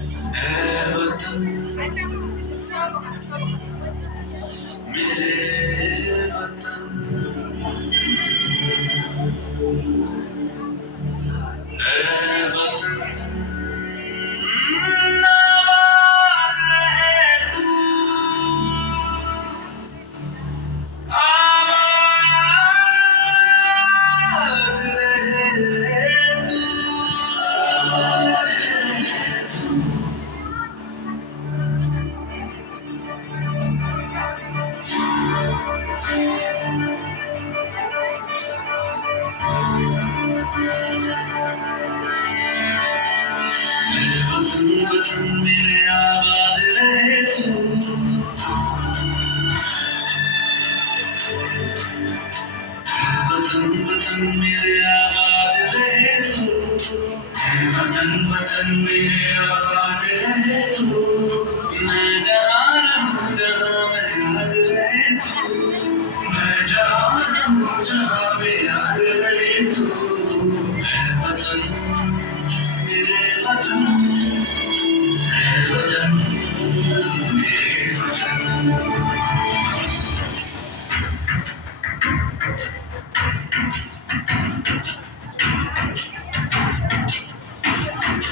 है वतन मेरे वतन, है वतन आबाद रहे तू, आबाद रहे तू, आबाद रहे तू। वतन वतन मेरे आबाद रहे तू, वतन वतन मेरे आबाद रहे तू, वतन वतन मेरे आबाद रहे तू। मैं जहाँ रहूँ जहाँ मैं याद रहे तू, मैं जहाँ रहूँ जहाँ मैं याद रहे तू। है वतन मेरे वतन, है वतन मेरे वतन।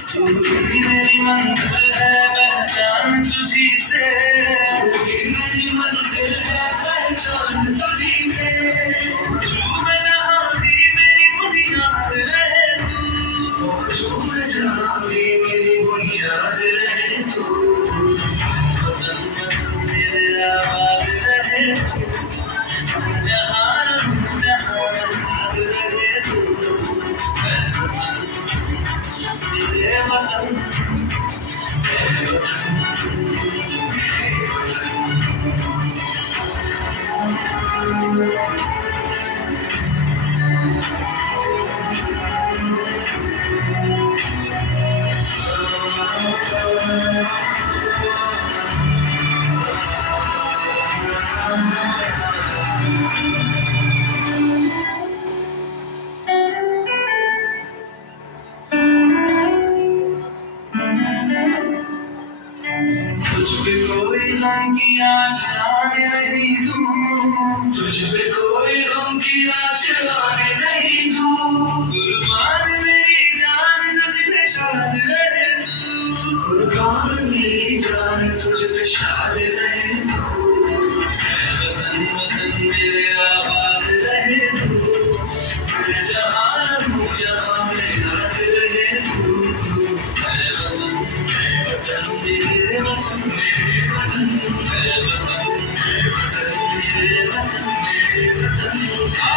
तू ही मेरी मंजिल है पहचान तुझी से, तू ही मेरी मंजिल है पहचान तुझी से। जो मैं जहाँ भी मेरी बुनियाद रहे तू, जो मैं जहाँ भी मेरी बुनियाद रहे तू। वतन वतन मेरे आबाद रहे तू, मैं जहाँ रहूँ जहाँ मैं याद रहे तू। है वतन मेरे वतन, है वतन मेरे वतन। तुझ पे कोई गम की आँच आने नहीं दूँ, तुझ पे कोई गम की आँच आने नहीं दूँ। कुर्बान मेरी जान तुझ पे शाद रहे तू, कुर्बान मेरी जान तुझ पे शाद रहे तू। है वतन वतन मेरे आबाद रहे तू, मैं जहाँ रहूँ जहाँ मैं याद रहे तू। है वतन मेरे वतन, मेरे वतन, है वतन मेरे वतन, मेरे वतन मेरे वतन।